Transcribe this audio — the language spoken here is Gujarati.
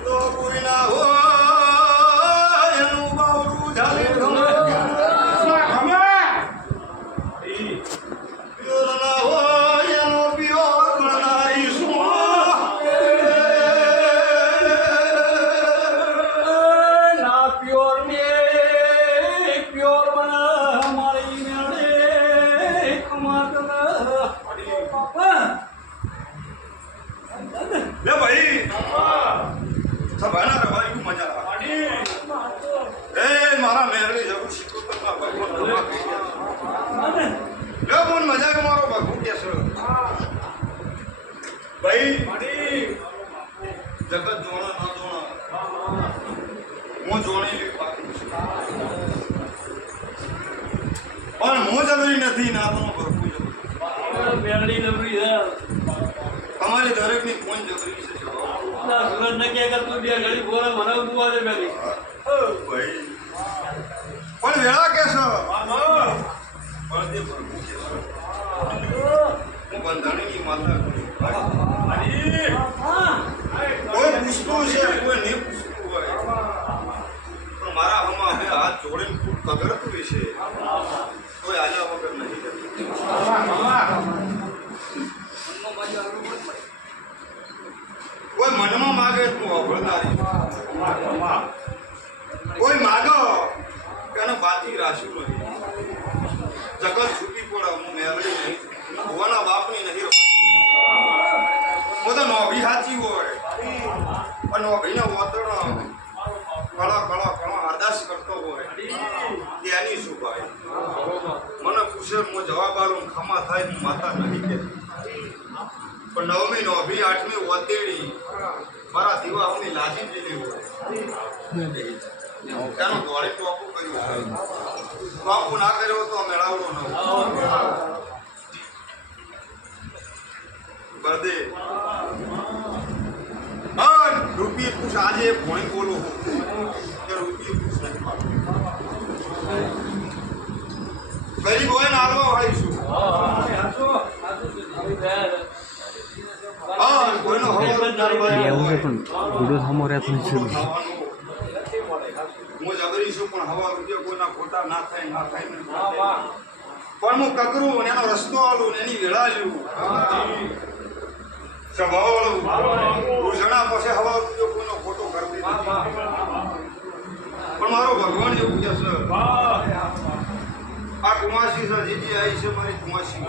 તો કોઈ ના હોય એનું બાવરું ઝાલે ले भाई सब है ना रे भाई को मजा आ ए मारा मेरे जब शिको तो का भगवान कमा के ले मन मजा के मारो भगवान कैसे भाई जगत जोड़ा ना जोड़ा मो जोड़े ली और मो जरूरी नहीं ना तो भरपूर બેગડી નબળી છે हमारे दरेक ની કોણ જબરી છે ના સુરત ન કે તું બે ઘડી બોલે મને તું આજે બેગડી ઓ ભાઈ પણ વેળા કેસો બળદે ભરપૂર છે હું બંધાણીની માતા કોઈ પૂછતું છે કોઈ નહીં પૂછતું હોય પણ મારા હમા હવે હાથ જોડીને ખૂબ કગરતું છે કોઈ આલ્યા વગર નહીં જતું કોઈ મનમાં માગે તું અભળતારી કોઈ માગો કે એને બાકી રાખ્યું નથી જગત છૂટી પડે હું મેળવી નહીં ભુવાના બાપની નહીં હું તો નોભી સાચી હોય પણ નોભીને વતણ કળા અરદાસ કરતો હોય ત્યાંની શું ભાઈ મને પૂછે હું જવાબ આલું ખમા થાય હું માતા નહીં કહેતી પણ નવમી નોભી આઠમી વતેડી મારા દીવા હું લાજી જેલી હોય ત્યાંનું દોડી ટોપું કર્યું ટોપું ના કર્યો તો મેળાવડો ન બળદે રૂપિયે પૂછ આજે ભોણી બોલું કે રૂપિયે પૂછ નથી પાડું ગરીબ હોય ને હાલવા વાળીશું કોઈનો એવું છે પણ ગુડો સામો રહેતો નથી હું જબરી છું પણ હવા રૂપિયા કોઈના ખોટા ના થાય પણ હું કકરું ને એનો રસ્તો આલું ને એની વેળા લેવું સ્વભાવ વાળું જણા પાસે હવા રૂપિયો કોઈનો ખોટો કરતી નથી પણ મારો ભગવાન એવું કે છે આ કુમાસી છે જીજી આવી છે મારી કુમાસી